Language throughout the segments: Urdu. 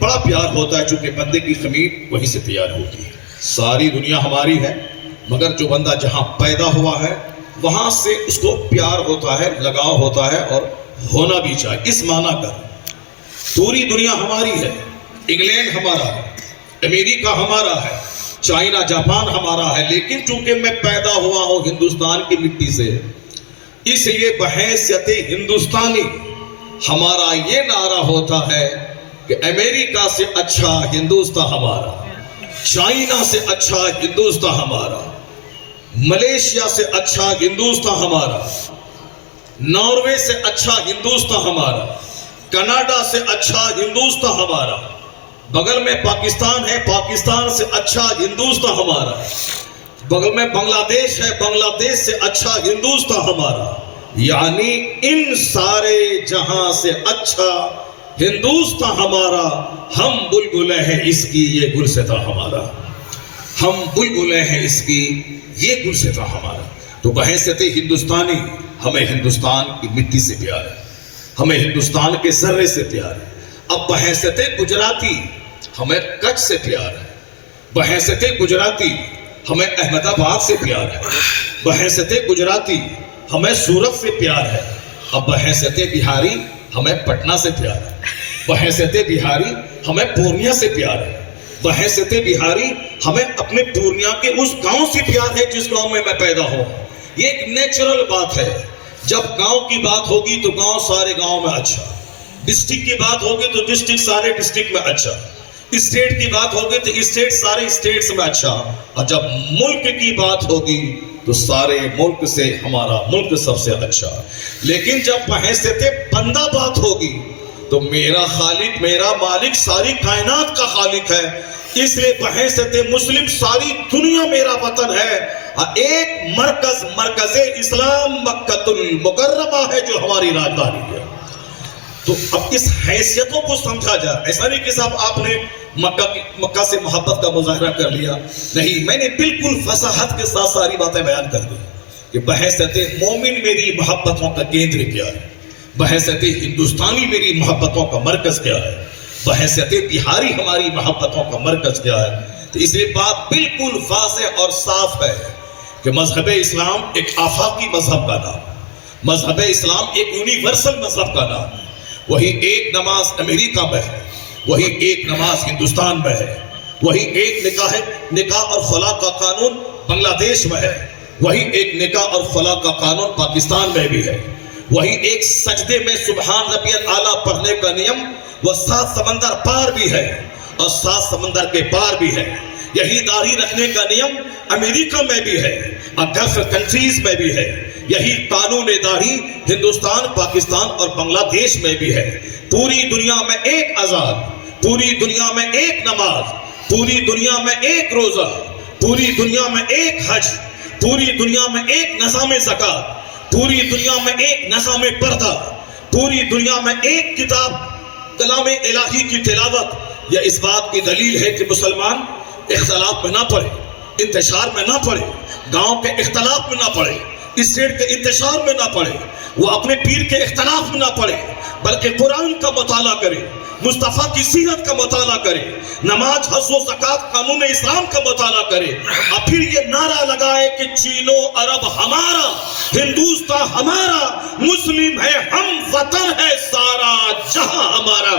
بڑا پیار ہوتا ہے، چونکہ بندے کی خمیر وہیں سے تیار ہوتی ہے۔ ساری دنیا ہماری ہے، مگر جو بندہ جہاں پیدا ہوا ہے وہاں سے اس کو پیار ہوتا ہے، لگاؤ ہوتا ہے، اور ہونا بھی چاہیے۔ اس معنی کر پوری دنیا ہماری ہے، انگلینڈ ہمارا ہے، امریکہ ہمارا ہے، چائنا جاپان ہمارا ہے، لیکن چونکہ میں پیدا ہوا ہوں ہندوستان کی مٹی سے، اس لیے بحیثیت ہندوستانی ہمارا یہ نعرہ ہوتا ہے کہ امریکہ سے اچھا ہندوستان ہمارا، چائنا سے اچھا ہندوستان ہمارا، ملیشیا سے اچھا ہندوستان ہمارا، ناروے سے اچھا ہندوستان ہمارا، کینیڈا سے اچھا ہندوستان ہمارا، بغل میں پاکستان ہے، پاکستان سے اچھا ہندوستان ہمارا، بغل میں بنگلہ دیش ہے، بنگلہ دیش سے اچھا ہندوستان ہمارا، یعنی ان سارے جہاں سے اچھا ہندوستان ہمارا، ہم بلبلیں ہیں اس کی یہ گلستاں ہمارا، ہم بلبلیں ہیں اس کی یہ گلستاں ہمارا۔ تو بحیثیت ہندوستانی ہمیں ہندوستان کی مٹی سے پیار ہے، ہمیں ہندوستان کے ذرے سے پیار ہے۔ اب بحیثیت گجراتی ہمیں کچھ سے پیار ہے، بحیثیت گجراتی ہمیں احمد آباد سے پیار ہے، بحیثیت گجراتی ہمیں سورت سے پیار ہے، اب بحیثیت بہاری ہمیں پٹنہ سے پیار ہے، بحیثیت بہاری ہمیں پورنیہ سے پیار ہے، بحیثیت بہاری ہمیں اپنے پورنیہ کے اس گاؤں سے پیار ہے جس گاؤں میں پیدا ہوں۔ یہ ایک نیچرل بات ہے، جب گاؤں کی بات ہوگی تو گاؤں سارے گاؤں میں اچھا، ڈسٹرکٹ کی بات ہوگی تو ڈسٹرکٹ سارے ڈسٹرکٹ میں اچھا، اسٹیٹ کی بات ہوگی تو اسٹیٹ سارے اسٹیٹس میں اچھا، اور جب ملک کی بات ہوگی تو سارے ملک سے ہمارا ملک سب سے اچھا۔ لیکن جب بحیثیت بندہ بات ہوگی تو میرا خالق، میرا مالک ساری کائنات کا خالق ہے، اس لیے بحیثیت مسلم ساری دنیا میرا وطن ہے، اور ایک مرکز اسلام مکہ المکرمہ ہے جو ہماری راجدھانی ہے۔ تو اب اس حیثیتوں کو سمجھا جائے، ایسا نہیں کہ صاحب آپ نے مکہ سے محبت کا مظاہرہ کر لیا، نہیں، میں نے بالکل فصاحت کے ساتھ ساری باتیں بیان کر دی کہ بحیثیت مومن میری محبتوں کا کیندر کیا ہے، بحیثیت ہندوستانی میری محبتوں کا مرکز کیا ہے، بحیثیت بہاری ہماری محبتوں کا مرکز کیا ہے۔ تو اس لیے بات بالکل واضح اور صاف ہے کہ مذہب اسلام ایک آفاقی مذہب کا نام، مذہب اسلام ایک یونیورسل مذہب کا نام ہے۔ وہی ایک نماز امریکہ میں ہے، وہی ایک نماز ہندوستان میں ہے، وہی ایک نکاح اور خلا کا قانون بنگلہ دیش میں ہے، وہی ایک نکاح اور خلا کا قانون پاکستان میں بھی ہے، وہی ایک سجدے میں سبحان ربی الاعلیٰ پڑھنے کا نیم وہ 7 سمندر پار بھی ہے اور 7 سمندر کے پار بھی ہے، یہی داڑھی رکھنے کا نیم امریکہ میں بھی ہے اور گلف کنٹریز میں بھی ہے، یہی قانون داڑھی ہندوستان، پاکستان اور بنگلہ دیش میں بھی ہے۔ پوری دنیا میں ایک آزاد، پوری دنیا میں ایک نماز، پوری دنیا میں ایک روزہ، پوری دنیا میں ایک حج، پوری دنیا میں ایک نظام زکوٰۃ، پوری دنیا میں ایک نظام پردہ، پوری دنیا میں ایک کتاب کلام الہی کی تلاوت۔ یہ اس بات کی دلیل ہے کہ مسلمان اختلاف میں نہ پڑے، انتشار میں نہ پڑے، گاؤں کے اختلاف میں نہ پڑے، اسٹیٹ کے انتشار میں نہ پڑے، وہ اپنے پیر کے اختلاف میں نہ پڑے، بلکہ قرآن کا مطالعہ کرے، مصطفیٰ کی سیرت کا مطالعہ کرے، نماز، حج و زکوٰۃ، قانون اسلام کا مطالعہ کرے، اور پھر یہ نعرہ لگائے کہ چین و عرب ہمارا، ہندوستان ہمارا، مسلم ہے ہم، وطن ہے سارا جہاں ہمارا۔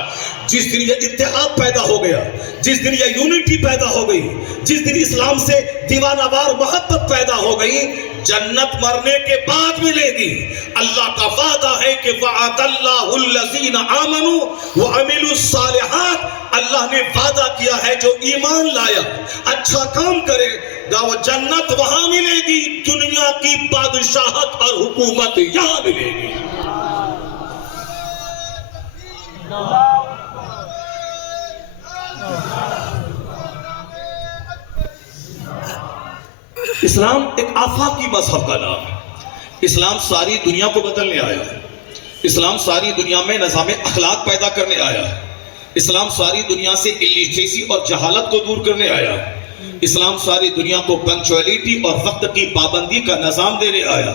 جس دن یہ اتحاد پیدا ہو گیا، جس دن یہ یونٹی پیدا ہو گئی، جس دن اسلام سے دیوانہ وار محبت پیدا ہو گئی، جنت مرنے کے بعد ملے گی۔ اللہ کا وعدہ ہے کہ وعد اللہ الذین آمنوا وعملوا الصالحات، اللہ نے وعدہ کیا ہے جو ایمان لایا، اچھا کام کرے گا، وہ جنت وہاں ملے گی، دنیا کی بادشاہت اور حکومت یہاں ملے گی۔ اسلام ایک آفاقی مذہب کا نام ہے، اسلام ساری دنیا کو بدلنے آیا ہے، اسلام ساری دنیا میں نظام اخلاق پیدا کرنے آیا ہے، اسلام ساری دنیا سے الٹریسی اور جہالت کو دور کرنے آیا ہے، اسلام ساری دنیا کو پنکچولیٹی اور وقت کی پابندی کا نظام دینے آیا،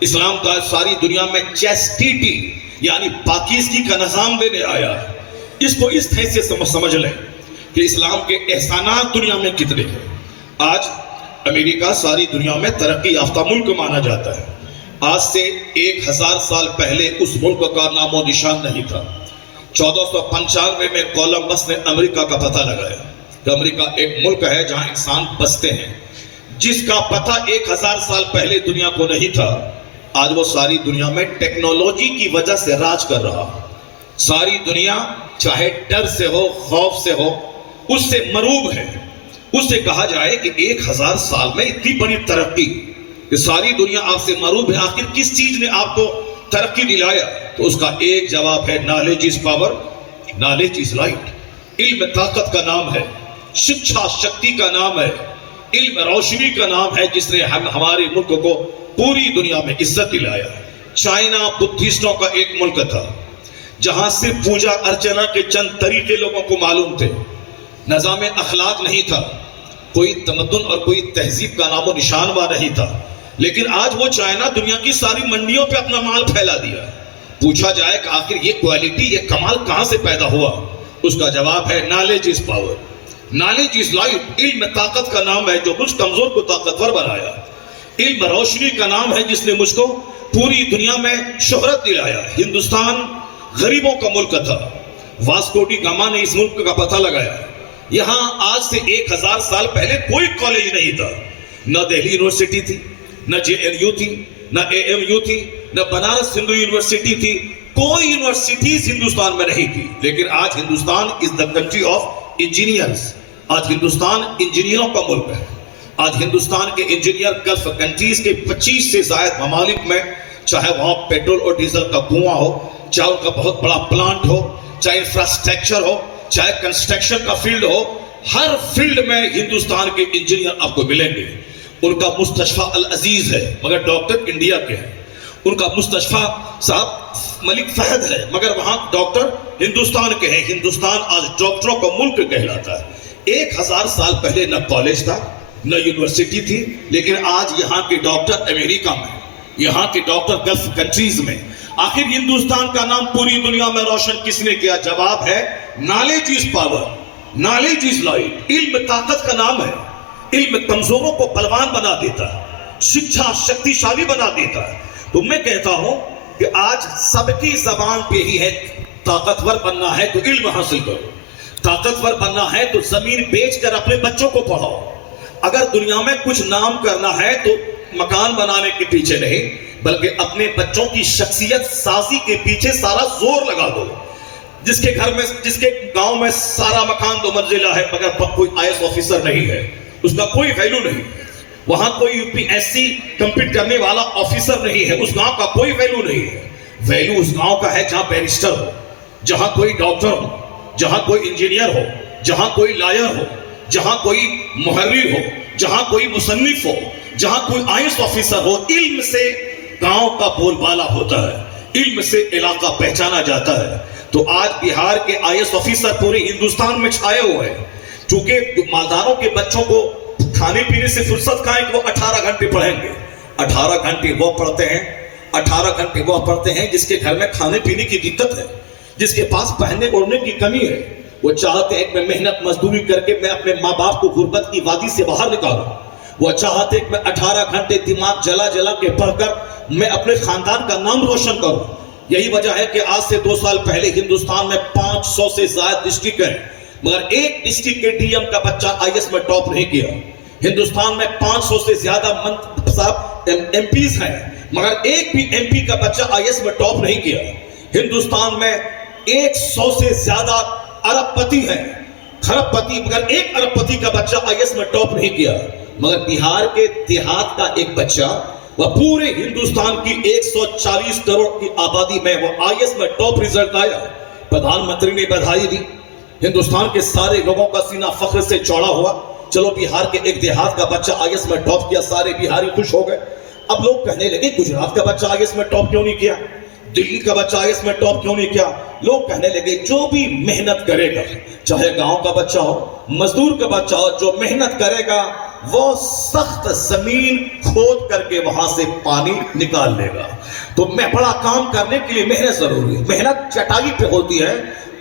اسلام کا ساری دنیا میں چیسٹیٹی یعنی پاکیزگی کا نظام دینے آیا، اس کو اس حیثیت سے سمجھ لیں کہ اسلام کے احسانات دنیا میں کتنے ہیں۔ آج امریکہ ساری دنیا میں ترقی یافتہ ملک مانا جاتا ہے۔ آج سے 1000 سال پہلے اس ملک کا نام و نشان نہیں تھا۔ 1495 میں کولمبس نے امریکہ کا پتہ لگایا کہ امریکہ ایک ملک ہے جہاں انسان بستے ہیں، جس کا پتہ 1000 سال پہلے دنیا کو نہیں تھا۔ آج وہ ساری دنیا میں ٹیکنالوجی کی وجہ سے راج کر رہا۔ ساری دنیا چاہے ڈر سے ہو، خوف سے ہو، اس سے مروب ہے۔ اس سے کہا جائے کہ 1000 سال میں اتنی بڑی ترقی کہ ساری دنیا آپ سے مروب ہے، آخر کس چیز نے آپ کو ترقی دلایا؟ تو اس کا ایک جواب ہے knowledge is power, knowledge is light۔ علم طاقت کا نام ہے، شکشا شکتی کا نام ہے، علم روشنی کا نام ہے، جس نے ہمارے ملک کو پوری دنیا میں عزت دلایا۔ چائنا بدھسٹوں کا ایک ملک تھا جہاں صرف پوجا ارچنا کے چند طریقے لوگوں کو معلوم تھے، نظام اخلاق نہیں تھا، کوئی تمدن اور کوئی تہذیب کا نام و نشان وہاں نہیں تھا۔ لیکن آج وہ چائنا دنیا کی ساری منڈیوں پہ اپنا مال پھیلا دیا۔ پوچھا جائے کہ آخر یہ کوالٹی، یہ کمال کہاں سے پیدا ہوا؟ اس کا جواب ہے knowledge is power, knowledge is light۔ علم طاقت کا نام ہے جو مجھ کمزور کو طاقتور بنایا۔ علم روشنی کا نام ہے جس نے مجھ کو پوری دنیا میں شہرت دلایا۔ ہندوستان غریبوں کا ملک تھا، واسکو ڈی گاما نے اس ملک کا پتہ لگایا۔ یہاں آج سے 1000 سال پہلے کوئی کالج نہیں تھا، نہ دہلی یونیورسٹی تھی، نہ JNU تھی، نہ AMU تھی، نہ بنارس ہندو یونیورسٹی تھی، کوئی یونیورسٹیز ہندوستان میں نہیں تھی۔ لیکن آج Hindustan is the country of engineers۔ آج ہندوستان انجینئروں کا ملک ہے۔ آج ہندوستان کے انجینئر گلف کنٹریز کے 25 سے زائد ممالک میں، چاہے وہاں پیٹرول اور ڈیزل کا کنواں ہو، چاہے ان کا بہت بڑا پلانٹ ہو، چاہے انفراسٹرکچر ہو، چاہے کنسٹرکشن کا فیلڈ ہو، ہر فیلڈ میں ہندوستان کے انجینئر آپ کو ملیں گے۔ ان کا مستشفیٰ العزیز ہے مگر ڈاکٹر انڈیا کے ہیں۔ ان کا مستشفیٰ صاحب ملک فہد ہے مگر وہاں ڈاکٹر ہندوستان کے ہیں۔ ہندوستان آج ڈاکٹروں کا ملک کہلاتا ہے۔ 1000 سال پہلے نہ کالج تھا، نہ یونیورسٹی تھی، لیکن آج یہاں کے ڈاکٹر امریکہ میں، یہاں کے ڈاکٹر گلف کنٹریز میں۔ آخر ہندوستان کا نام پوری دنیا میں روشن کس نے کیا؟ جواب ہے knowledge is power, knowledge is light۔ علم طاقت کا نام ہے۔ علم کمزوروں کو بلوان بنا دیتا ہے، شکشا شکتی شالی بنا دیتا ہے۔ تو میں کہتا ہوں کہ آج سب کی زبان پہ ہی ہے، طاقتور بننا ہے تو علم حاصل کرو، طاقتور بننا ہے تو زمین بیچ کر اپنے بچوں کو پڑھاؤ۔ اگر دنیا میں کچھ نام کرنا ہے تو مکان بنانے کے پیچھے نہیں بلکہ اپنے بچوں کی شخصیت سازی کے پیچھے سارا زور لگا دو۔ جس کے گھر میں، جس کے گاؤں میں سارا مکان 2 منزلہ ہے مگر کوئی IAS آفیسر نہیں ہے، اس کا کوئی ویلیو نہیں۔ وہاں کوئی UPSC کمپیٹ کرنے والا آفیسر نہیں ہے، اس گاؤں کا کوئی ویلیو نہیں ہے۔ ویلیو اس گاؤں کا ہے جہاں بیرسٹر ہو، جہاں کوئی ڈاکٹر ہو، جہاں کوئی انجینئر ہو، جہاں کوئی لائر ہو، جہاں کوئی محرر ہو، جہاں کوئی مصنف ہو، جہاں کوئی IAS آفیسر ہو۔ علم سے گاؤں کا بول بالا ہوتا ہے، علم سے علاقہ پہچانا جاتا ہے۔ تو آج بہار کے IAS آفیسر پورے ہندوستان میں چھائے ہوئے ہیں، چونکہ مالداروں کے بچوں کو کھانے پینے سے فرصت کہاں ہے کہ وہ 18 گھنٹے پڑھیں گے۔ 18 گھنٹے وہ پڑھتے ہیں، 18 گھنٹے وہ پڑھتے ہیں جس کے گھر میں کھانے پینے کی دقت ہے، جس کے پاس پہننے اوڑھنے کی کمی ہے۔ وہ چاہتے ہیں کہ میں محنت مزدوری کر کے میں اپنے ماں باپ کو غربت کی وادی سے باہر نکالوں۔ وہ چاہتے ہیں کہ میں 18 گھنٹے دماغ جلا جلا کے پڑھ کر میں اپنے خاندان کا نام روشن کروں۔ یہی وجہ ہے کہ آج سے 2 سال پہلے ہندوستان میں 500 سے زائد ڈسٹرکٹ ہیں مگر ایک ڈسٹرکٹ کے DM کا بچہ IAS میں ٹاپ نہیں کیا۔ ہندوستان میں 500 سے زیادہ MPs ہیں مگر ایک بھی MP کا بچہ IAS میں ٹاپ نہیں کیا۔ ہندوستان میں 100 سے زیادہ ارب پتی ہیں، کھرب پتی، مگر ایک ارب پتی کا بچہ IAS میں ٹاپ نہیں کیا۔ مگر بہار کے دیہات کا ایک بچہ، وہ پورے ہندوستان کی 140 کروڑ کی آبادی میں وہ IAS میں ٹاپ ریزلٹ آیا۔ پردھان منتری نے بدھائی دی، ہندوستان کے سارے لوگوں کا سینہ فخر سے چوڑا ہوا۔ چلو بہار کے ایک دیہات کا بچہ IAS میں ٹاپ کیا، سارے بہاری خوش ہو گئے۔ اب لوگ کہنے لگے گجرات کا بچہ IAS میں ٹاپ کیوں نہیں کیا، دلی کا بچہ IAS میں ٹاپ کیوں نہیں کیا۔ لوگ کہنے لگے جو بھی محنت کرے گا، چاہے گاؤں کا بچہ ہو، مزدور کا بچہ ہو، جو محنت کرے گا وہ سخت زمین کھود کر کے وہاں سے پانی نکال لے گا۔ تو میں بڑا کام کرنے کے لیے محنت ضروری ہے۔ محنت چٹائی پہ ہوتی ہے،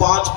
5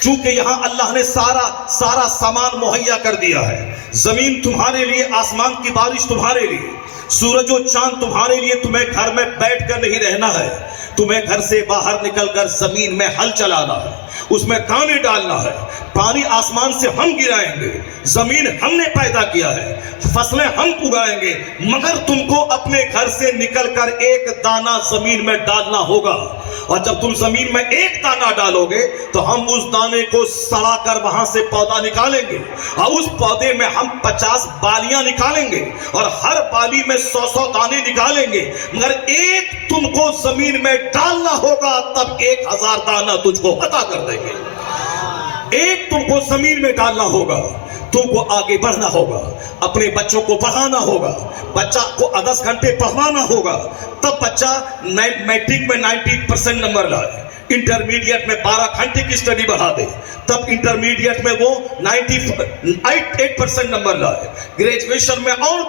چونکہ یہاں اللہ نے سارا سامان مہیا کر دیا ہے. زمین تمہارے لیے, آسمان کی بارش تمہارے لیے, سورج و چاند تمہارے لیے. تمہیں گھر میں بیٹھ کر نہیں رہنا ہے, تمہیں گھر سے باہر نکل کر زمین میں ہل چلانا ہے, اس میں دانے ڈالنا ہے. پانی آسمان سے ہم گرائیں گے, زمین ہم نے پیدا کیا ہے, فصلیں ہم اگائیں گے, مگر تم کو اپنے گھر سے نکل کر ایک دانہ زمین میں ڈالنا ہوگا. اور جب تم زمین میں ایک دانہ ڈالو گے تو ہم اس دانے کو سڑا کر وہاں سے پودا نکالیں گے, اور اس پودے میں ہم 50 بالیاں نکالیں گے, اور ہر بالی میں 100 دانے نکالیں گے. مگر ایک تم کو زمین میں ڈالنا ہوگا, تب 1000 دانہ تجھ کو عطا کر دیں گے. ایک تم کو زمین میں ڈالنا ہوگا, تم کو آگے بڑھنا ہوگا, اپنے بچوں کو پڑھانا ہوگا, بچہ کو 10 گھنٹے پڑھوانا ہوگا, تب بچہ میٹرک میں 90% نمبر لائے, انٹرمیڈیٹ میں 12 گھنٹے کی سٹڈی بڑھا دے, تب انٹرمیڈیٹ میں وہ 98% نمبر لائے, گریجویشن میں اور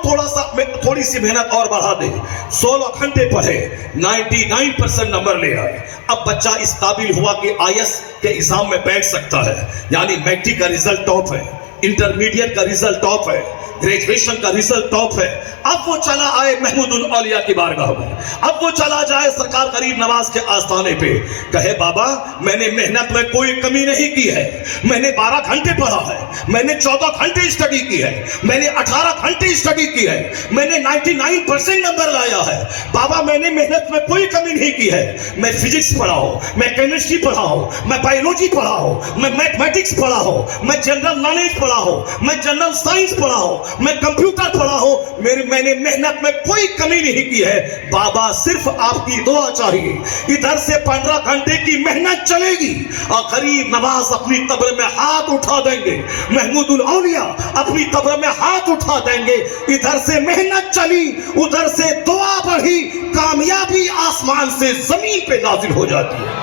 تھوڑی سی محنت اور بڑھا دے, 16 گھنٹے پڑھے, 99% نمبر لے آئے. اب بچہ اس قابل ہوا کہ IAS کے ایگزام میں بیٹھ سکتا ہے, یعنی میٹرک کا ریزلٹ ٹاپ ہے, انٹرمیڈیٹ کا ریزلٹ ٹاپ ہے, گریجویشن کا ریزلٹ ٹاپ ہے. اب وہ چلا آئے محمود الاولیاء کی بارگاہ میں, اب وہ چلا جائے سرکار غریب نواز کے آستانے پہ, کہے بابا میں نے محنت میں کوئی کمی نہیں کی ہے, میں نے 12 گھنٹے پڑھا ہے, میں نے 14 گھنٹے اسٹڈی کی ہے, میں نے 18 گھنٹے اسٹڈی کی ہے, میں نے 99% نمبر لایا ہے. بابا میں نے محنت میں کوئی کمی نہیں کی ہے, میں فزکس پڑھا ہوں, میں کیمسٹری پڑھا ہوں, میں بایولوجی پڑھا ہوں, میں میتھمیٹکس پڑھا ہوں, میں جنرل نالج پڑھا ہوں, میں جنرل سائنس پڑھا ہوں, میں کمپیوٹر پڑھا ہوں, میں نے محنت میں کوئی کمی نہیں کی ہے. بابا صرف آپ کی دعا چاہیے. ادھر سے 15 گھنٹے کی محنت چلے گی اور غریب نواز اپنی قبر میں ہاتھ اٹھا دیں گے, محمود الاولیاء اپنی قبر میں ہاتھ اٹھا دیں گے. ادھر سے محنت چلی, ادھر سے دعا بڑھی, کامیابی آسمان سے زمین پہ نازل ہو جاتی ہے.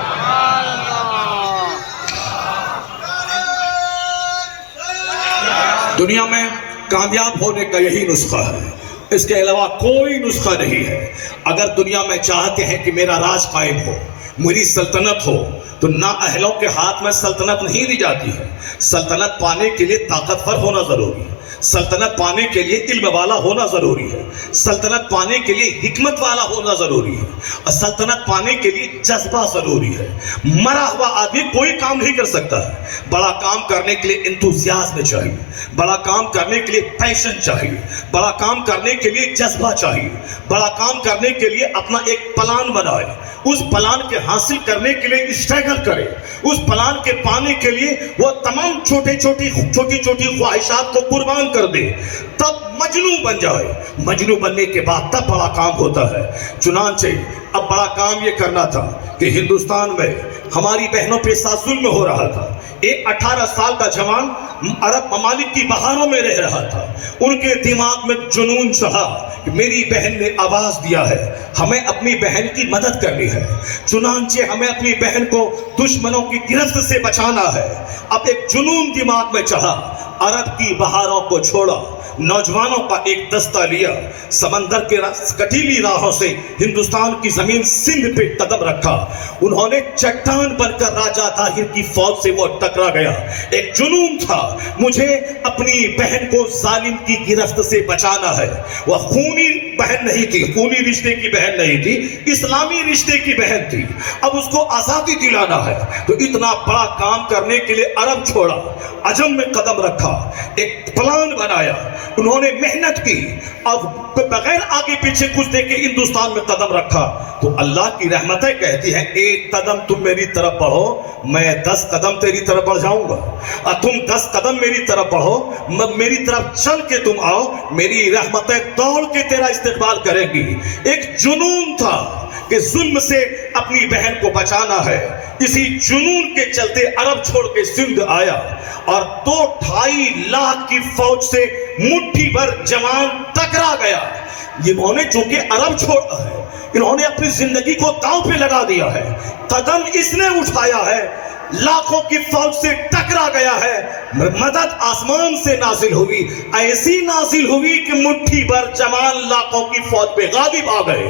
دنیا میں کامیاب ہونے کا یہی نسخہ ہے, اس کے علاوہ کوئی نسخہ نہیں ہے. اگر دنیا میں چاہتے ہیں کہ میرا راج قائم ہو, میری سلطنت ہو, تو نااہلوں کے ہاتھ میں سلطنت نہیں دی جاتی ہے. سلطنت پانے کے لیے طاقتور ہونا ضروری ہے, سلطنت پانے کے لیے علم والا ہونا ضروری ہے, سلطنت پانے کے لیے حکمت والا ہونا ضروری ہے, اور سلطنت پانے کے لیے جذبہ ضروری ہے. مرا ہوا آدمی کوئی کام نہیں کر سکتا ہے. بڑا کام کرنے کے لیے انتھوزیازم چاہیے, بڑا کام کرنے کے لیے پیشن چاہیے, بڑا کام کرنے کے لیے جذبہ چاہیے, بڑا کام کرنے کے لیے اپنا ایک پلان بنائے, اس پلان کے حاصل کرنے کے لیے اسٹرگل کرے, اس پلان کے پانے کے لیے وہ تمام چھوٹی چھوٹی خواہشات کو قربان کر دے, تب مجنوں بن جائے. مجنوں بننے کے بعد تب بڑا کام ہوتا ہے. چنانچہ اب بڑا کام یہ کرنا تھا کہ ہندوستان میں ہماری بہنوں پہ ساتھ ظلم ہو رہا تھا. ایک 18 سال کا جوان عرب ممالک کی بہاروں میں رہ رہا تھا. ان کے دماغ میں جنون چڑھا کہ میری بہن نے آواز دیا ہے, ہمیں اپنی بہن کی مدد کرنی ہے, چنانچہ ہمیں اپنی بہن کو دشمنوں کی گرفت سے بچانا ہے. اب ایک جنون دماغ میں چڑھا, عرب کی بہاروں کو چھوڑا, نوجوانوں کا ایک دستہ لیا, سمندر کے کٹیلی راہوں سے ہندوستان کی زمین سندھ پہ قدم رکھا. انہوں نے چٹان بن کر راجہ طاہر کی فوج سے وہ ٹکرا گیا. ایک جنون تھا, مجھے اپنی بہن کو ظالم کی گرفت سے بچانا ہے. وہ خونی بہن نہیں تھی, خونی رشتے کی بہن نہیں تھی, اسلامی رشتے کی بہن تھی. اب اس کو آزادی دلانا ہے, تو اتنا بڑا کام کرنے کے لیے عرب چھوڑا, عجم میں قدم رکھا, ایک پلان بنایا, انہوں نے محنت کی, اور بغیر آگے پیچھے کچھ دیکھے ہندوستان میں قدم رکھا. تو اللہ کی رحمتیں کہتی ہیں, ایک قدم تم میری طرف بڑھو, میں 10 قدم تیری طرف بڑھ جاؤں گا, اور تم 10 قدم میری طرف بڑھو, میری طرف چل کے تم آؤ, میری رحمتیں دوڑ کے تیرا استقبال کریں گی. ایک جنون تھا کہ ظلم سے اپنی بہن کو بچانا ہے. اسی جنون کے چلتے عرب چھوڑ کے سندھ آیا, اور 2-2.5 لاکھ کی فوج سے مٹھی بھر جوان ٹکرا گیا. انہوں نے چونکہ عرب چھوڑا ہے, انہوں نے اپنی زندگی کو داؤں پہ لگا دیا ہے, قدم اس نے اٹھایا ہے, لاکھوں کی فوج سے ٹکرا گیا ہے, مدد آسمان سے نازل ہوئی, ایسی نازل ہوئی کہ مٹھی بھر جوان لاکھوں کی فوج پہ غالب آ گئے.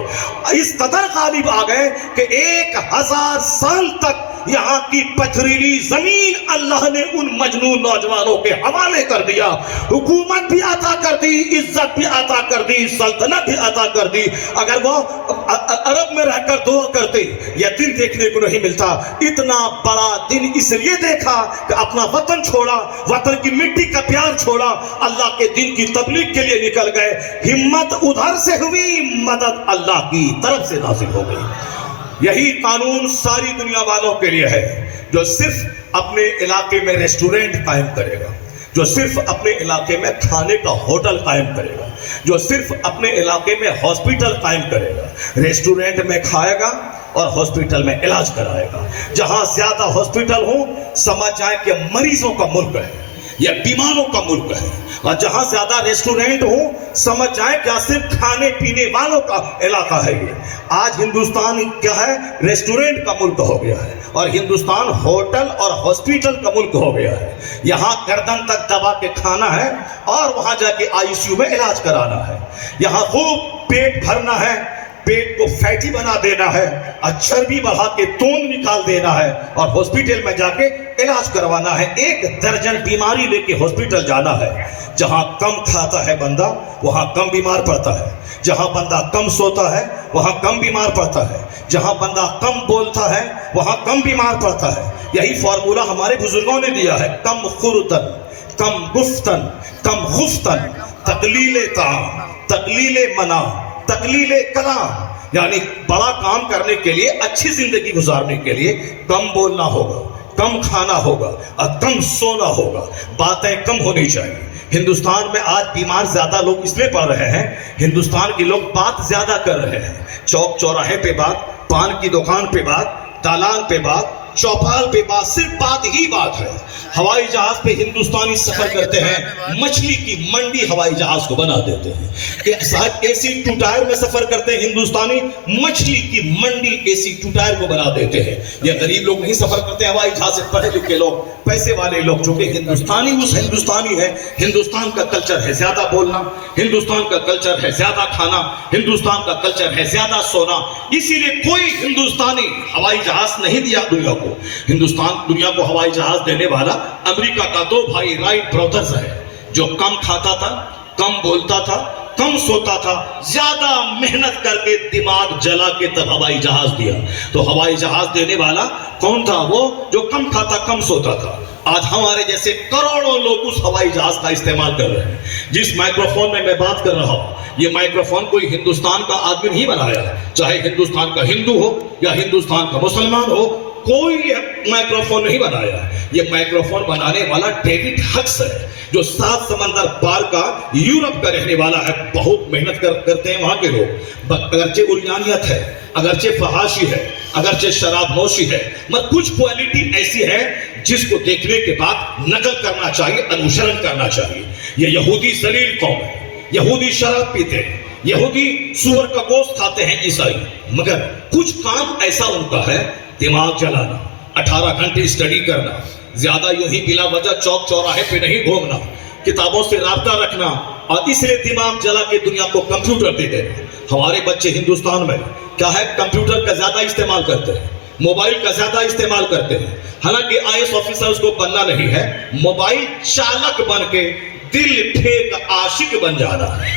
اس قدر غالب آ گئے کہ 1000 سال تک یہاں کی پتھریلی زمین اللہ نے ان مجنون نوجوانوں کے حوالے کر دیا. حکومت بھی عطا کر دی, عزت بھی عطا کر دی, سلطنت بھی عطا کر دی. اگر وہ عرب میں رہ کر دعا کرتے, یہ دن دیکھنے کو نہیں ملتا. اتنا بڑا دن اس لیے دیکھا کہ اپنا وطن چھوڑا, وطن کی مٹی کا پیار چھوڑا, اللہ کے دین کی تبلیغ کے لیے نکل گئے. ہمت ادھر سے ہوئی, مدد اللہ کی طرف سے نازل ہو گئی. یہی قانون ساری دنیا والوں کے لیے ہے, جو صرف اپنے علاقے میں ریسٹورنٹ قائم کرے گا, جو صرف اپنے علاقے میں کھانے کا ہوٹل قائم کرے گا, جو صرف اپنے علاقے میں ہاسپٹل قائم کرے گا. ریسٹورنٹ میں کھائے گا اور ہاسپٹل میں علاج کرائے گا. جہاں زیادہ ہاسپٹل ہوں سمجھ جائیں کہ مریضوں کا ملک ہے, یہ بیماروں کا ملک ہے. اور جہاں زیادہ ریسٹورنٹ ہوں سمجھ جائیں کہ صرف کھانے پینے والوں کا علاقہ ہے. یہ آج ہندوستان کیا ہے, ریسٹورنٹ کا ملک ہو گیا ہے, اور ہندوستان ہوٹل اور ہاسپٹل کا ملک ہو گیا ہے. یہاں گردن تک دبا کے کھانا ہے اور وہاں جا کے ICU میں علاج کرانا ہے. یہاں خوب پیٹ بھرنا ہے, پیٹ کو فیٹی بنا دینا ہے, چربی بڑھا کے توند نکال دینا ہے, اور ہاسپٹل میں جا کے علاج کروانا ہے. 1 درجن بیماری لے کے ہاسپٹل جانا ہے. جہاں کم کھاتا ہے بندہ وہاں کم بیمار پڑتا ہے, جہاں بندہ کم سوتا ہے وہاں کم بیمار پڑتا ہے, جہاں بندہ کم بولتا ہے وہاں کم بیمار پڑتا ہے. یہی فارمولہ ہمارے بزرگوں نے دیا ہے, کم خوردن, کم گفتن, کم خفتن, تقلیل طعام, تقلیل منع, تقلیل کلام. یعنی بڑا کام کرنے کے لیے, اچھی زندگی گزارنے کے لیے کم بولنا ہوگا, کم کھانا ہوگا اور کم سونا ہوگا. باتیں کم ہونی چاہیے. ہندوستان میں آج بیمار زیادہ لوگ اس لیے پڑ رہے ہیں, ہندوستان کے لوگ بات زیادہ کر رہے ہیں. چوک چوراہے پہ بات, پان کی دکان پہ بات, دالان پہ بات, چوپال پہ بات, صرف بات ہی بات ہے. ہوائی جہاز پہ ہندوستانی سفر کرتے ہیں, مچھلی کی منڈی ہوائی جہاز کو بنا دیتے ہیں. کہ صاحب AC 2 ٹائر میں سفر کرتے ہیں ہندوستانی, مچھلی کی منڈی AC 2 ٹائر کو بنا دیتے ہیں. یہ غریب لوگ نہیں سفر کرتے ہوائی جہاز سے, پڑھے لکھے لوگ, پیسے والے لوگ, جو کہ ہندوستانی اس ہندوستانی ہے. ہندوستان کا کلچر ہے زیادہ بولنا, ہندوستان کا کلچر ہے زیادہ کھانا, ہندوستان کا کلچر ہے زیادہ سونا. اسی لیے کوئی ہندوستانی ہوائی جہاز نہیں دیا دنیا کو. ہندوستان دنیا کو ہوائی جہاز دینے والا امریکہ کا 2 بھائی رائٹ برادرز ہے, جو کم کھاتا تھا, کم بولتا تھا, کم سوتا تھا, زیادہ محنت کر کے دماغ جلا کے تب ہوائی جہاز دیا. تو ہوائی جہاز دینے والا کون تھا؟ وہ جو کم کھاتا, کم سوتا تھا. آج ہمارے جیسے کروڑوں لوگ اس ہوائی جہاز کا استعمال کر رہے ہیں. جس مائکروفون میں بات کر رہا ہوں, یہ مائکروفون کوئی ہندوستان کا آدمی نہیں بنایا, چاہے ہندوستان کا ہندو ہو یا ہندوستان کا مسلمان ہو, کوئی مائکروفون نہیں بنایا. یہ مائکروفون بنانے والا ڈیوڈ ہکس ہے, جو 7 سمندر پار کا یورپ کا رہنے والا ہے. بہت محنت کرتے ہیں وہاں کے لوگ. اگرچہ عریانیت ہے, اگرچہ فحاشی ہے, اگرچہ شراب نوشی ہے, مگر کچھ کوالٹی ایسی ہے جس کو دیکھنے کے بعد نقل کرنا چاہیے, انوشرن کرنا چاہیے. یہ یہودی ذلیل قوم ہے, یہودی شراب پیتے ہیں, یہودی سور کا گوشت کھاتے ہیں, عیسائی. مگر کچھ کام ایسا ان کا ہے, دماغ جلانا, 18 گھنٹے اسٹڈی کرنا, زیادہ یوں ہی بلا وجہ چوک چوراہے پہ نہیں گھومنا, کتابوں سے رابطہ رکھنا, اور اس لیے دماغ جلا کے دنیا کو کمپیوٹر دے دینا. ہمارے بچے ہندوستان میں کیا ہے, کمپیوٹر کا زیادہ استعمال کرتے ہیں, موبائل کا زیادہ استعمال کرتے ہیں. حالانکہ IAS آفیسر اس کو بننا نہیں ہے, موبائل چالک بن کے دل پھینک عاشق بن جانا ہے.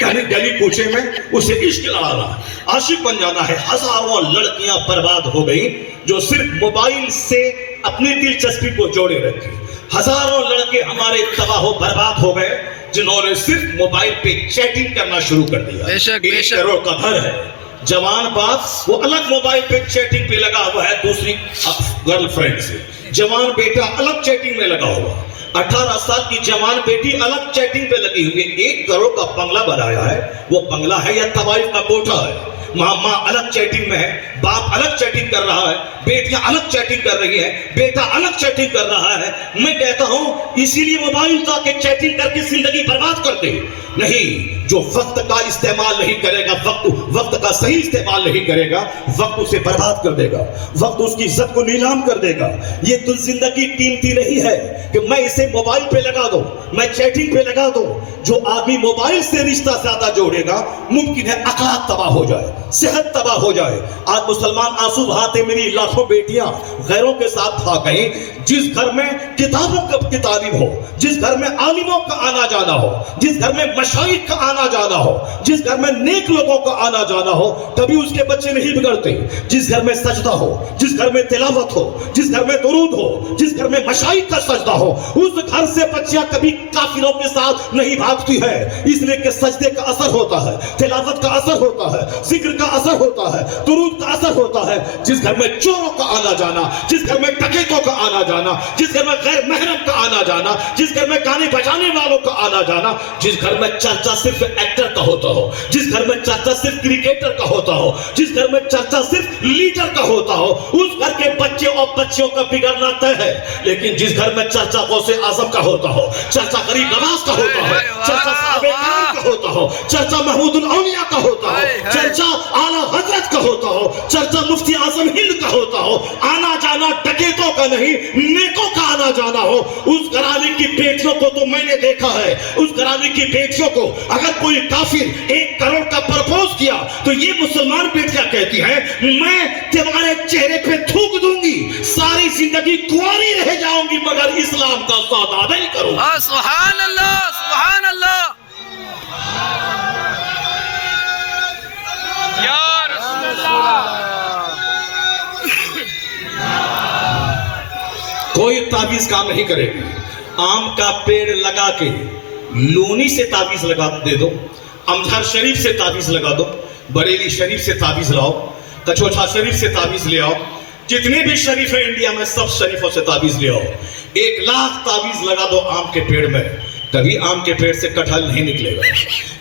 یعنی گلی کوچے میں اسے عشق لڑانا, عاشق بن جانا ہے. ہزاروں لڑکیاں برباد ہو گئی جو صرف موبائل سے اپنی دلچسپی کو جوڑے رکھی. ہزاروں لڑکے ہمارے تباہ و برباد ہو گئے جنہوں نے صرف موبائل پہ چیٹنگ کرنا شروع کر دیا. 1 کروڑ کا گھر ہے, جوان باپ وہ الگ موبائل پہ چیٹنگ پہ لگا ہوا ہے دوسری گرل فرینڈ سے, جوان بیٹا الگ چیٹنگ میں لگا ہوا, 18 سال کی جوان بیٹی الگ چیٹنگ پہ لگی ہوئی ہے. 1 کروڑ کا بنگلہ بنایا ہے, وہ بنگلہ ہے یا طوائف کا کوٹھا ہے. ماں الگ چیٹنگ میں ہے, باپ الگ چیٹنگ کر رہا ہے, بیٹیاں الگ چیٹنگ کر رہی ہیں, بیٹا الگ چیٹنگ کر رہا ہے. میں کہتا ہوں اسی لیے موبائل تھا کہ چیٹنگ کر کے زندگی برباد کرتے. نہیں, جو وقت کا استعمال نہیں کرے گا، وقت کا صحیح استعمال نہیں کرے گا، وقت اسے برباد کر دے گا، وقت اس کی عزت کو نیلام کر دے گا۔ یہ تو زندگی قیمتی نہیں ہے کہ میں اسے موبائل پہ لگا دوں، میں چیٹنگ پہ لگا دوں۔ جو آدمی موبائل سے رشتہ زیادہ جوڑے گا ممکن ہے اخلاق تباہ ہو جائے، صحت تباہ ہو جائے۔ آج مسلمان آنسو بہاتے میری لاکھوں بیٹیاں غیروں کے ساتھ بھاگ گئیں۔ جس گھر میں کتابوں کی تعلیم ہو، جس گھر میں عالموں کا آنا جانا ہو، جس گھر میں مشائخ کا آنا جانا ہو، جس گھر میں نیک لوگوں کا آنا جانا ہو، کبھی اس کے بچے نہیں بگڑتے۔ جس گھر میں سجدہ ہو، جس گھر میں تلاوت ہو، جس گھر میں درود ہو، جس گھر میں مشائخ کا سجدہ ہو، اس گھر سے بچیاں کبھی کافروں کے ساتھ نہیں بھاگتی ہے، اس لیے کہ سجدے کا اثر ہوتا ہے، تلاوت کا اثر ہوتا ہے، ذکر کا اثر ہوتا ہے، درود کا اثر ہوتا ہے۔ جس گھر میں چوروں کا آنا جانا، جس گھر میں ڈکیتوں کا آنا جانا، جس گھر میں غیر محرم کا آنا جانا، جس گھر میں گانے بجانے والوں کا آنا جانا، جس گھر میں چرچا صرف ایکٹر کا ہوتا ہو، جس گھر میں چرچا صرف کرکٹر کا ہوتا ہو، جس گھر میں چرچا صرف لیڈر کا ہوتا ہو، اس گھر کے بچے اور بچیوں کا بگڑنا طے ہے۔ لیکن جس گھر میں چرچا غوث اعظم کا ہوتا ہو، چرچا غریب نواز کا ہوتا ہو، چرچا صحابہ کرام کا ہوتا ہو، چرچا محمود الاولیاء کا ہوتا ہو، چرچا اعلیٰ حضرت کا ہوتا ہو، چرچا مفتی اعظم ہند کا ہوتا ہو، آنا جانا ڈکیتوں کا نہیں نیکوں کا آنا جانا ہو، اس گھرانے کی بیٹیوں کو تو میں نے دیکھا ہے، اس گھرانے کی بیٹیوں کو اگر کوئی کافر 1 کروڑ کا پرپوز کیا تو یہ مسلمان بیٹیاں کہتی ہیں میں تمہارے چہرے پہ تھوک دوں گی، ساری زندگی کنواری رہ جاؤں گی مگر اسلام کا سودا نہیں کروں گی۔ سبحان اللہ، سبحان اللہ، یا رسول اللہ۔ کوئی تعویذ کام نہیں کرے گی۔ آم کا پیڑ لگا کے لونی سے تعویذ لگا دے دو، امجھر شریف سے تعویذ لگا دو، بریلی شریف سے تعویذ لاؤ، کچھوچھا شریف سے تعویذ لے آؤ، جتنے بھی شریف ہیں انڈیا میں سب شریفوں سے تعویذ لے آؤ۔ 1 لاکھ تعویذ لگا دو آم کے پیڑ میں، کبھی آم کے پیڑ سے کٹہل نہیں نکلے گا۔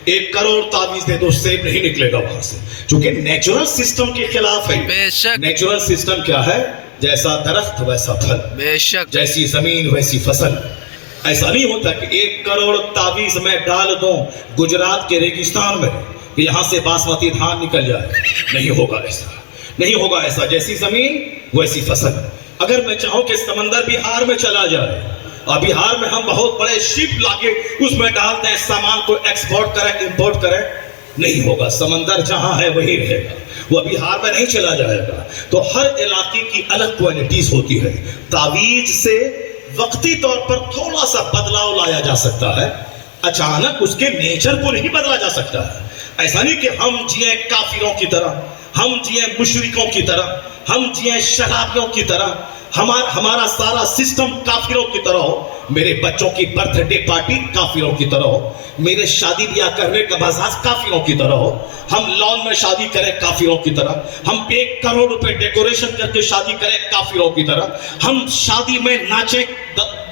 1 کروڑ تعویذ دے دو، سیب نہیں نکلے گا وہاں سے، چونکہ نیچرل سسٹم کے خلاف ہے۔ بے شک، نیچرل سسٹم کیا ہے؟ جیسا درخت ویسا پھل، بے شک، جیسی زمین ویسی فصل۔ ایسا نہیں ہوتا کہ 1 کروڑ تعویذ میں ڈال دوں گجرات کے ریگستان میں کہ یہاں سے باسمتی دھان نکل جائے، نہیں ہوگا ایسا، نہیں ہوگا ایسا۔ جیسی زمین ویسی فصل۔ اگر میں چاہوں کہ سمندر بہار میں چلا جائے اور بہار میں ہم بہت بڑے شپ لا کے اس میں ڈال دیں، سامان کو ایکسپورٹ کریں امپورٹ کریں، نہیں ہوگا۔ سمندر جہاں ہے وہی رہے گا، وہ بہار میں نہیں چلا جائے گا۔ تو ہر علاقے کی الگ کوالٹیز ہوتی ہے۔ تعویذ سے وقتی طور پر تھوڑا سا بدلاؤ لایا جا سکتا ہے، اچانک اس کے نیچر کو نہیں بدلا جا سکتا ہے۔ ایسا نہیں کہ ہم جئیں کافروں کی طرح، ہم جئیں مشرکوں کی طرح، ہم جئیں شرابیوں کی طرح، ہمارا سارا سسٹم کافروں کی طرح ہو، میرے بچوں کی برتھ ڈے پارٹی کافروں کی طرح ہو، میرے شادی بیاہ کرنے کا مزاج کافروں کی طرح ہو، ہم لون میں شادی کریں کافروں کی طرح، ہم 1 کروڑ روپے ڈیکوریشن کر کے شادی کریں کافروں کی طرح، ہم شادی میں ناچیں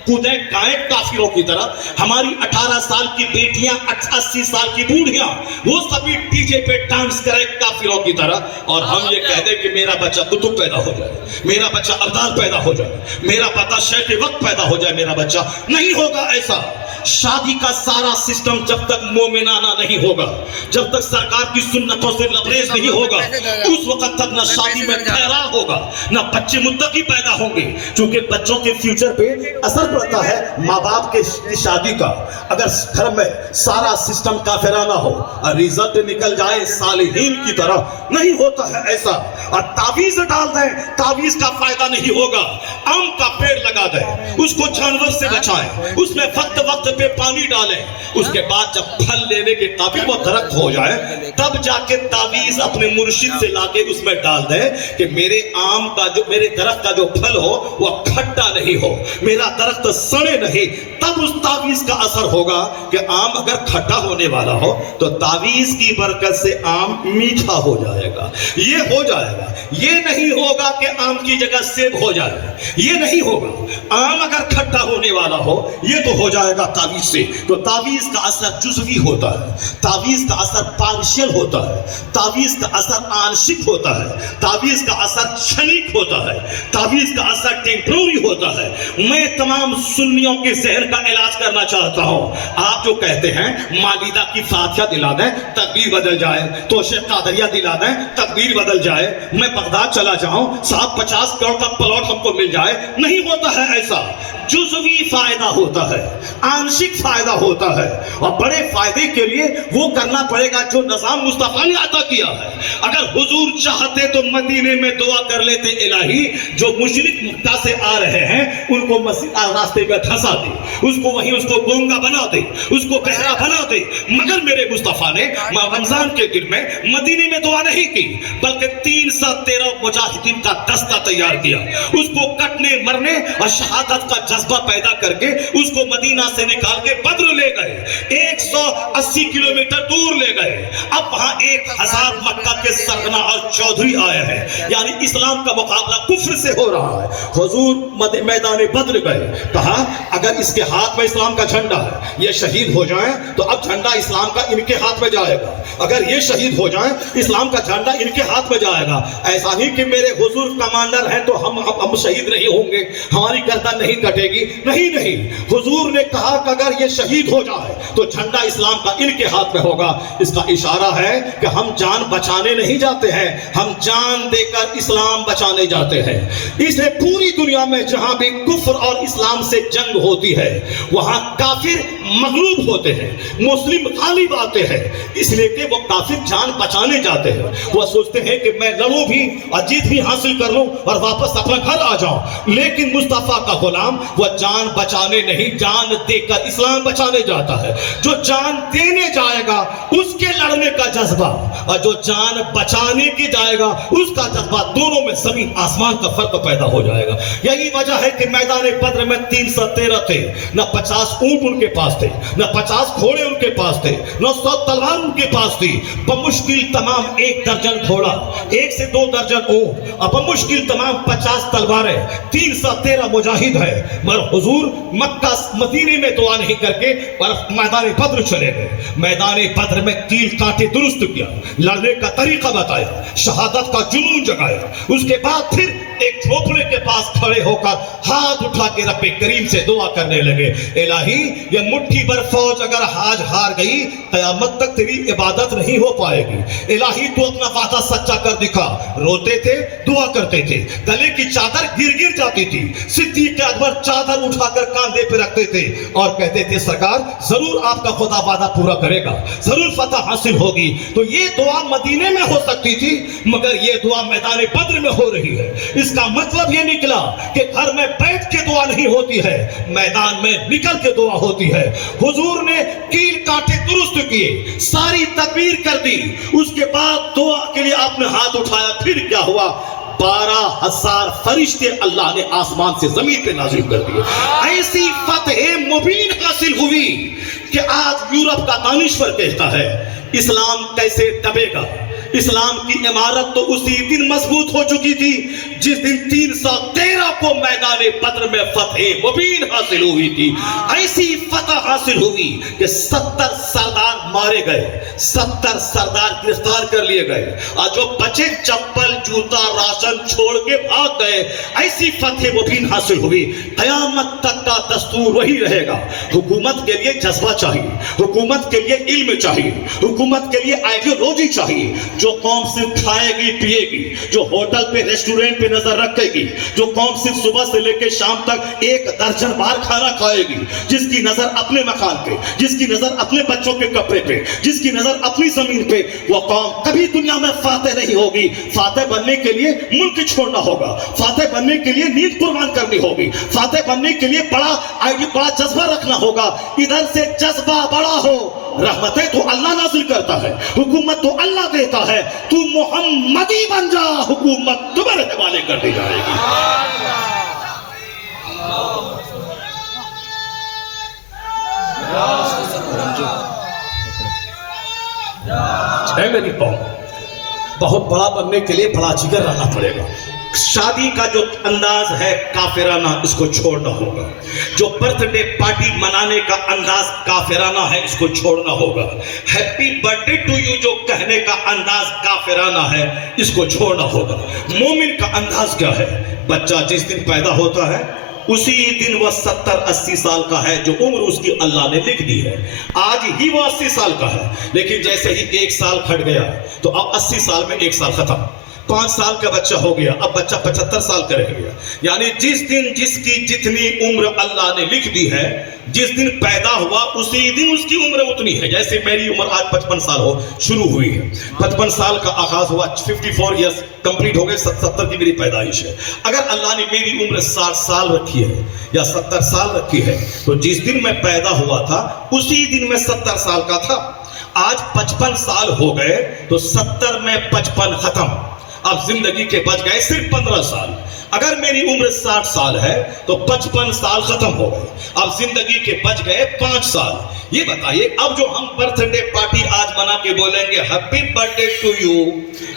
کودیں گائیں کافروں کی طرح، ہماری 18 سال کی بیٹیاں 80 سال کی بوڑھیاں وہ سبھی ڈی جے پہ ڈانس کریں کافروں کی طرح، اور ہم یہ کہہ دیں کہ میرا بچہ قطب پیدا ہو جائے، میرا بچہ ابدال پیدا ہو جائے، میرا پتہ شیخ وقت پیدا ہو جائے میرا بچہ۔ نہیں ہوگا ایسا۔ شادی کا سارا سسٹم جب تک مومنانہ نہیں ہوگا، جب تک سرکار کی سنتوں سے لبریز نہیں ہوگا، اس وقت تک نہ شادی میں ٹھہراؤ ہوگا، نہ بچے متقی پیدا ہوں گے۔ چونکہ بچوں کے فیوچر پہ اثر پڑتا ہے ماں باپ کے شادی کا۔ اگر گھر میں سارا سسٹم کافرانہ ہو اور ریزلٹ نکل جائے صالحین کی طرح، نہیں ہوتا ہے ایسا۔ اور تعویذ ڈال دیں، تعویذ کا فائدہ نہیں ہوگا۔ آم کا پیڑ لگا دیں، اس کو جانور سے بچائیں، اس میں وقت وقت پہ پانی ڈالیں، اس کے بعد جب پھل لینے کے قابل وہ درخت ہو جائے تب جا کے تعویذ اپنے مرشد سے لا کے اس میں ڈال دیں کہ میرے آم کا جو میرے درخت کا جو پھل ہو وہ کھٹا نہیں ہو، میرا درخت سڑے نہیں۔ تب اس تعویذ کا اثر ہوگا کہ آم اگر کھٹا ہونے والا ہو تو تعویذ کی برکت سے آم میٹھا ہو جائے گا، یہ ہو جائے گا۔ یہ نہیں ہوگا کہ آم کی جگہ سیب ہو جائے گا، یہ نہیں ہوگا۔ آم اگر کھٹا ہونے والا ہو یہ تو ہو جائے گا تعویذ سے، تو تعویذ کا اثر جزوی ہوتا ہے، تعویذ کا اثر پارشل ہوتا ہے، تعویذ کا اثر آنشک ہوتا ہے، تعویذ کا اثر چھنک ہوتا ہے، تعویذ کا اثر ٹیمپروری ہوتا ہے۔ میں تمام سنیوں کے ذہن کا علاج کرنا چاہتا ہوں۔ آپ جو کہتے ہیں مالیدہ کی فاتحہ دلا دیں تقدیر بدل جائے، توشے قادریہ دلا دیں تقدیر بدل جائے، میں بغداد چلا جاؤں 50 کروڑ کا پلاٹ ہم کو مل جائے، نہیں ہوتا ہے ایسا۔ جزوی فائدہ ہوتا ہے، آنشک فائدہ ہوتا ہے، اور بڑے فائدے کے لیے وہ کرنا پڑے گا جو نظام مصطفیٰ نے عطا کیا ہے۔ اگر حضور چاہتے تو مدینے میں دعا کر لیتے، الہی جو مشرک مکہ سے آ رہے ہیں ان کو راستے میں دھنسا دے، اس کو وہیں اس کو گونگا بنا دے، اس کو بہرا بنا دے، مگر میرے مصطفیٰ نے رمضان کے دن میں مدینے میں دعا نہیں کی، بلکہ 313 مجاہدین کا دستہ تیار کیا، اس کو کٹنے مرنے اور شہادت کا جذبہ پیدا کر کے اس کو مدینہ سے نکال کے بدر لے گئے، 180 کلومیٹر دور لے گئے۔ اب وہاں 1000 مکہ کے سرغنہ اور چودھری آئے ہیں، یعنی اسلام کا مقابلہ کفر سے ہو رہا ہے۔ حضور میدان بدر گئے، کہا اگر اس کے ہاتھ میں اسلام کا جھنڈا ہے، یہ شہید ہو جائیں تو اب جھنڈا اسلام کا ان کے ہاتھ میں جائے گا، اگر یہ شہید ہو جائیں اسلام کا جھنڈا ان کے ہاتھ میں جائے گا۔ ایسا نہیں کہ میرے حضور کمانڈر ہیں تو ہم شہید نہیں ہوں گے، ہماری گردن نہیں کٹے گی، نہیں، حضور نے کہا کہ اگر یہ شہید ہو جائے تو جھنڈا اسلام کا ان کے ہاتھ میں ہوگا۔ اس کا اشارہ ہے کہ ہم جان بچانے نہیں جاتے ہیں، ہم جان دے کر اسلام بچانے جاتے ہیں۔ اس لیے پوری دنیا میں جہاں بھی کفر اور اسلام سے جنگ ہوتی ہے وہاں کافر مغلوب ہوتے ہیں، مسلم غالب آتے ہیں، اس لیے کہ وہ کافر جان بچانے جاتے ہیں۔ وہ سوچتے ہیں کہ میں لڑوں بھی اور جیت بھی حاصل کر لوں اور واپس اپنا گھر آ جاؤں، لیکن مصطفیٰ کا غلام وہ جان بچانے نہیں، جان دے کر اسلام بچانے جاتا ہے۔ جو جان دینے جائے گا اس کے لڑنے کا جذبہ اور جو جان بچانے کی جائے گا اس کا جذبہ، دونوں میں زمین آسمان کا فرق پیدا ہو جائے گا۔ یہی وجہ ہے کہ میدان بدر میں 313 تھے، نہ 50 اونٹ ان کے پاس تھے، نہ 50 گھوڑے ان کے پاس تھے، نہ 100 تلوار ان کے پاس تھی، بمشکل تمام 1 درجن گھوڑا، 1 سے 2 درجن اونٹ، اور بمشکل تمام 50 تلواریں، 313 مجاہد ہے۔ مگر حضور مکہ مدینے میں دعا نہیں کر کے میدان بدر چلے گئے۔ میدان بدر میں تیر کاٹے درست کیا، لڑنے کا طریقہ بتایا، شہادت کا جنون جگایا، اس کے بعد پھر ایک جھوپڑے کے پاس کھڑے ہو کر ہاتھ اٹھا کے رب کریم سے دعا کرنے لگے، الہی یہ مٹھی بھر فوج اگر آج ہار گئی قیامت تک تیری عبادت نہیں ہو پائے گی، الہی تو اپنا وعدہ سچا کر دکھا۔ روتے تھے، دعا کرتے تھے، گلے کی چادر گر جاتی تھی، صدیق اکبر چادر اٹھا کر کاندھے پہ رکھتے تھے اور کہتے تھے سرکار ضرور آپ کا خدا وعدہ پورا کرے گا، ضرور فتح حاصل ہوگی۔ تو یہ دعا مدینے میں ہو سکتی تھی مگر یہ دعا میدان بدر میں ہو رہی ہے۔ اس کا مطلب یہ نکلا کہ گھر میں بیٹھ کے دعا نہیں ہوتی ہے، میدان میں نکل کے دعا ہوتی ہے۔ حضور نے کیل کاٹے درست کیے، ساری تدبیر کر دی، اس کے بعد دعا کے لیے آپ نے ہاتھ اٹھایا، پھر کیا ہوا؟ 12,000 فرشتے اللہ نے آسمان سے زمین پہ نازل کر دیے۔ ایسی فتح مبین حاصل ہوئی کہ آج یورپ کا دانشور کہتا ہے اسلام کیسے دبے گا۔ اسلام کی عمارت تو اسی دن مضبوط ہو چکی تھی جس دن 313 کو میدان بدر میں فتح مبین حاصل ہوئی تھی۔ ایسی فتح حاصل ہوئی کہ 70 سردار مارے گئے، 70 سردار گرفتار کر لیے گئے، اور جو بچے چپل جوتا راشن چھوڑ کے بھاگ گئے۔ ایسی فتح مبین حاصل ہوئی۔ قیامت تک کا دستور وہی رہے گا۔ حکومت کے لیے جذبہ چاہیے، حکومت کے لیے علم چاہیے، حکومت کے لیے آئیڈیالوجی چاہیے۔ جو قوم صرف کھائے گی پیے گی، جو ہوٹل پہ ریسٹورنٹ پہ نظر رکھے گی، جو قوم صرف صبح سے لے کے شام تک 1 درجن بار کھانا کھائے گی، جس کی نظر اپنے مکان پہ، جس کی نظر اپنے بچوں کے کپڑے پہ، جس کی نظر اپنی زمین پہ، وہ قوم کبھی دنیا میں فاتح نہیں ہوگی۔ فاتح بننے کے لیے ملک چھوڑنا ہوگا، فاتح بننے کے لیے نیند قربان کرنی ہوگی، فاتح بننے کے لیے بڑا جذبہ رکھنا ہوگا۔ ادھر سے جذبہ بڑا ہو، رحمتیں تو اللہ نازل کرتا ہے، حکومت تو اللہ دیتا ہے، تو محمدی بن جا، حکومت تمہارے حوالے کر دی جائے گی۔ ہے میری قوم، بہت بڑا بننے کے لیے بڑا جگر رہنا پڑے گا۔ شادی کا جو انداز ہے کافرانہ، اس کو چھوڑنا ہوگا. جو برتھ ڈے پارٹی منانے کا انداز کافرانہ ہے، اس کو چھوڑنا ہوگا. Happy birthday to you جو کہنے کا انداز کافرانہ ہے، اس کو چھوڑنا ہوگا. مومن کا انداز کیا ہے؟ بچہ جس دن پیدا ہوتا ہے اسی دن وہ 70-80 سال کا ہے، جو عمر اس کی اللہ نے لکھ دی ہے. آج ہی وہ 80 سال کا ہے، لیکن جیسے ہی 1 سال کھٹ گیا تو اب 80 سال میں 1 سال ختم. 5 سال کا بچہ ہو گیا، اب بچہ 75 سال کا رہ گیا. یعنی جس دن جس کی جتنی عمر اللہ نے لکھ دی ہے، جس دن پیدا ہوا اسی دن اس کی عمر اتنی ہے. جیسے میری عمر آج 55 سال شروع ہوئی ہے. 55 سال کا آغاز ہوا، 54 ایئرس کمپلیٹ ہو گئے. 70 کی میری پیدائش ہے. اگر اللہ نے میری عمر 60 سال رکھی ہے یا 70 سال رکھی ہے، تو جس دن میں پیدا ہوا تھا اسی دن میں 70 سال کا تھا. آج 55 سال ہو گئے تو 70 میں 55 ختم. اب زندگی کے بچ گئے صرف 15 سال. اگر میری عمر 60 سال ہے تو 55 سال ختم ہو گئے. اب زندگی کے بچ گئے 5 سال. یہ بتائیے اب جو ہم برتھ ڈے پارٹی آج منا کے بولیں گے happy birthday to you,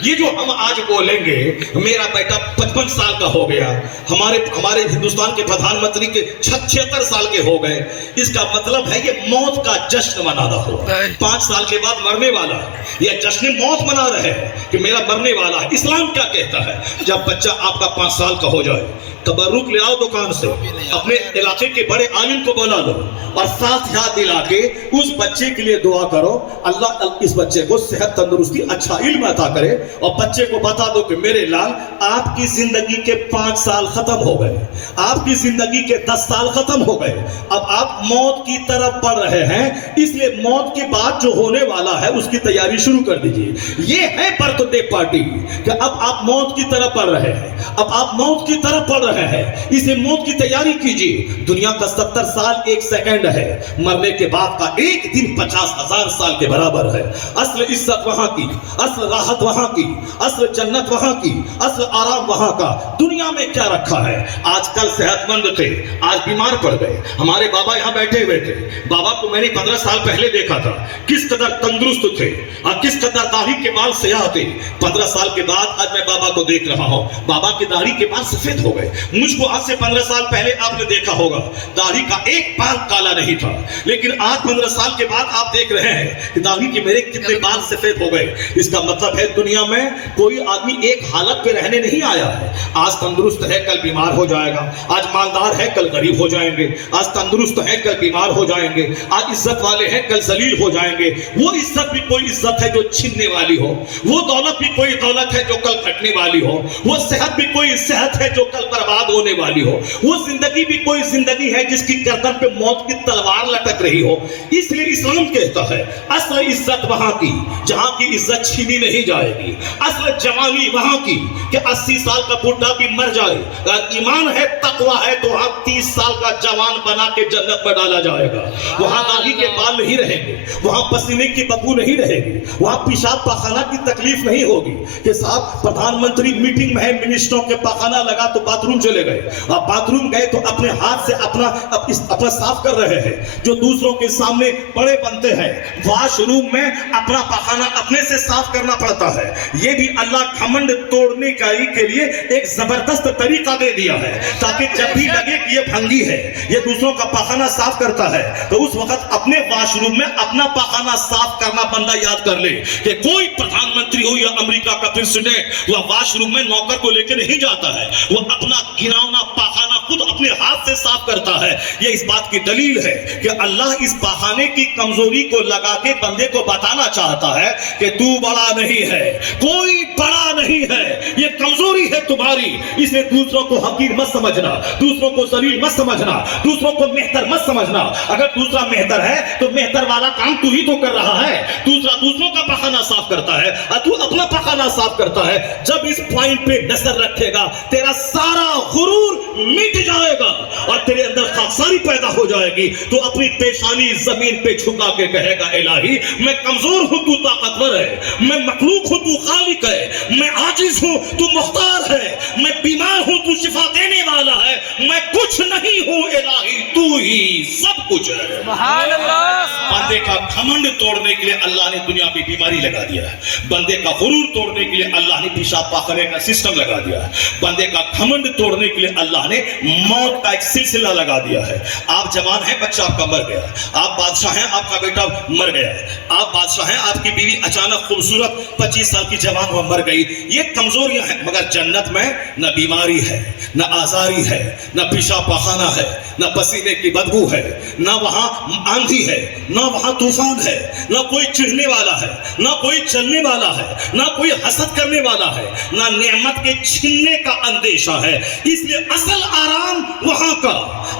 یہ جو ہم آج بولیں گے میرا بیٹا 55 سال کا ہو گیا، ہمارے ہندوستان کے پردھان منتری کے 76 سال کے ہو گئے، اس کا مطلب ہے یہ موت کا جشن منانا ہو. 5 سال کے بعد مرنے والا ہے، یہ جشن موت منا رہے ہیں کہ میرا مرنے والا ہے. اسلام کیا کہتا ہے؟ جب بچہ آپ کا 5 سال کا ہو جائے، تبرک لے آؤ دکان سے، اپنے علاقے کے بڑے عالم کو بلا لو اور ساتھ یاد دلا کے اس بچے کے لیے دعا کرو اللہ اس بچے کو صحت تندرستی اچھا علم عطا کرے. اور بچے کو بتا دو کہ میرے لال آپ کی زندگی کے 5 سال ختم ہو گئے، آپ کی زندگی کے 10 سال ختم ہو گئے، اب آپ موت کی طرف بڑھ رہے ہیں، اس لیے موت کے بعد جو ہونے والا ہے اس کی تیاری شروع کر دیجیے. یہ ہے برتھ ڈے پارٹی کہ اب آپ موت کی طرف بڑھ رہے ہیں، اب آپ موت کی طرف بڑھ رہے ہیں، اسے موت کی تیاری کیجیے. دنیا کا 70 سال 1 سیکنڈ ہے، مرنے کے بعد کا ایک دن 50,000 سال کے برابر ہے. اصل عزت وہاں کی، اصل راحت وہاں کی، اصل جنت وہاں کی، اصل آرام وہاں کا. دنیا میں کیا رکھا ہے؟ آج کل صحت مند تھے، آج بیمار پڑ گئے. ہمارے بابا یہاں بیٹھے ہوئے تھے، بابا کو میں نے 15 سال پہلے دیکھا تھا، کس قدر تندرست تھے اور کس قدر داڑھی کے بال سیاہ تھے. 15 سال کے بعد آج میں بابا کو دیکھ رہا ہوں، بابا کی داڑھی کے بال سفید ہو گئے. مجھ کو آج سے 15 سال پہلے آپ نے دیکھا ہوگا، داڑھی کا ایک بال کالا نہیں تھا، لیکن آج 15 سال کے بعد آپ دیکھ رہے ہیں کہ داڑھی کے میرے کتنے بال سفید ہو گئے. اس کا مطلب ہے دنیا میں کوئی آدمی ایک حالت پہ رہنے نہیں آیا ہے. آج تندرست ہے کل بیمار ہو جائے گا، آج مالدار ہے کل غریب ہو جائیں گے، آج تندرست ہے کل بیمار ہو جائیں گے، آج عزت والے ہیں کل ذلیل ہو جائیں گے. وہ عزت بھی کوئی عزت ہے جو چھیننے والی ہو، وہ دولت بھی کوئی دولت ہے جو کل گھٹنے والی ہو، وہ صحت بھی کوئی صحت ہے جو کل برباد ہونے والی ہو، وہ زندگی بھی کوئی زندگی ہے جس کی گردن پہ موت کی تلوار لٹک رہی ہو. اس لیے اسلام کہتا ہے اصل عزت وہاں کی جہاں کی عزت چھینی نہیں جائے گی. اصل جوانی وہاں کی کہ 80 سال کا بڈھا بھی مر جائے، اگر ایمان ہے تقویٰ ہے تو وہاں 30 سال کا جوان بنا کے جنت میں ڈالا جائے گا. وہاں داڑھی کے بال نہیں رہیں گے، وہاں پسینے کی بدبو نہیں رہے گی، وہاں پیشاب پاخانہ کی تکلیف نہیں ہوگی کہ صاحب پردھان منتری میٹنگ میں ہے، منسٹروں کے پاخانہ لگا تو باتھ روم چلے گئے، آپ باتھ روم گئے تو اپنے ہاتھ سے اپنا صاف کر رہے ہیں. جو دوسروں کے سامنے بڑے بنتے ہیں، واش روم میں اپنا پاخانہ اپنے سے صاف کرنا پڑتا ہے. یہ بھی اللہ گھمنڈ توڑنے کے لیے ایک زبردست طریقہ دے دیا ہے تاکہ جب بھی لگے کہ یہ بھنگی ہے، یہ دوسروں کا پاخانہ صاف کرتا ہے، تو اس وقت اپنے واش روم میں اپنا پاخانہ صاف کرنا بندہ یاد کر لے کہ کوئی پردھان منتری ہو یا امریکہ کا پریزیڈنٹ وہ واش روم میں نوکر کو لے کے نہیں جاتا ہے، وہ اپنا گھناؤنا پاخانہ خود اپنے ہاتھ سے صاف کرتا ہے. یہ اس بات کی دلیل ہے کہ اللہ اس پاخانے کی کمزوری کو لگا کے بندے کو بتانا چاہتا ہے کہ تو بڑا نہیں ہے، کوئی بڑا نہیں ہے، یہ کمزوری ہے تمہاری. اس لیے دوسروں کو حقیر مت سمجھنا، دوسروں کو ذلیل مت سمجھنا، دوسروں کو مہتر مت سمجھنا. اگر دوسرا مہتر ہے تو مہتر والا کام تو ہی تو کر رہا ہے. دوسروں کا پاخانہ صاف کرتا ہے اور تو اپنا پاخانہ صاف کرتا ہے. جب اس پوائنٹ پہ نظر رکھے گا تیرا سارا غرور مٹ جائے گا اور تیرے اندر خاکساری پیدا ہو جائے گی. تو اپنی پیشانی زمین پہ جھکا کے کہے گا الہی میں کمزور ہوں تو طاقتور ہے، میں مخلوق ہوں تو خالق ہے، میں عاجز ہوں تو مختار ہے، میں بیمار ہوں تو شفا دینے والا ہے، میں کچھ نہیں ہوں الہی تو ہی سب کچھ ہے. سبحان اللہ. بندے کا گھمنڈ توڑنے کے لیے اللہ نے دنیا میں بیماری لگا دیا ہے. بندے کا غرور توڑنے کے لیے اللہ نے پیشاب پاخانے کا سسٹم لگا دیا ہے. بندے کا گھمنڈ توڑنے کے لیے اللہ نے موت کا ایک سلسلہ لگا دیا ہے. آپ جوان ہیں, بچہ آپ کا مر گیا. آپ بادشاہ ہیں, آپ کا بیٹا مر گیا. آپ بادشاہ ہیں, آپ کی بیوی اچانک خوبصورت 25 سال کی جوان وہ مر گئی. یہ کمزوریاں ہیں, مگر جنت میں نہ بیماری ہے, نہ آزاری ہے, نہ پیشاب پاخانہ ہے, نہ پسینے کی بدبو ہے, نہ وہاں آندھی ہے, نہ وہاں طوفان ہے, نہ کوئی چڑھنے والا ہے, نہ کوئی چلنے والا ہے, نہ کوئی حسد کرنے والا ہے, نہ نعمت کے چھننے کا اندیشہ ہے. اس لیے اصل آرام وہاں کا,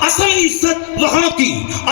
اصل عزت وہاں کی.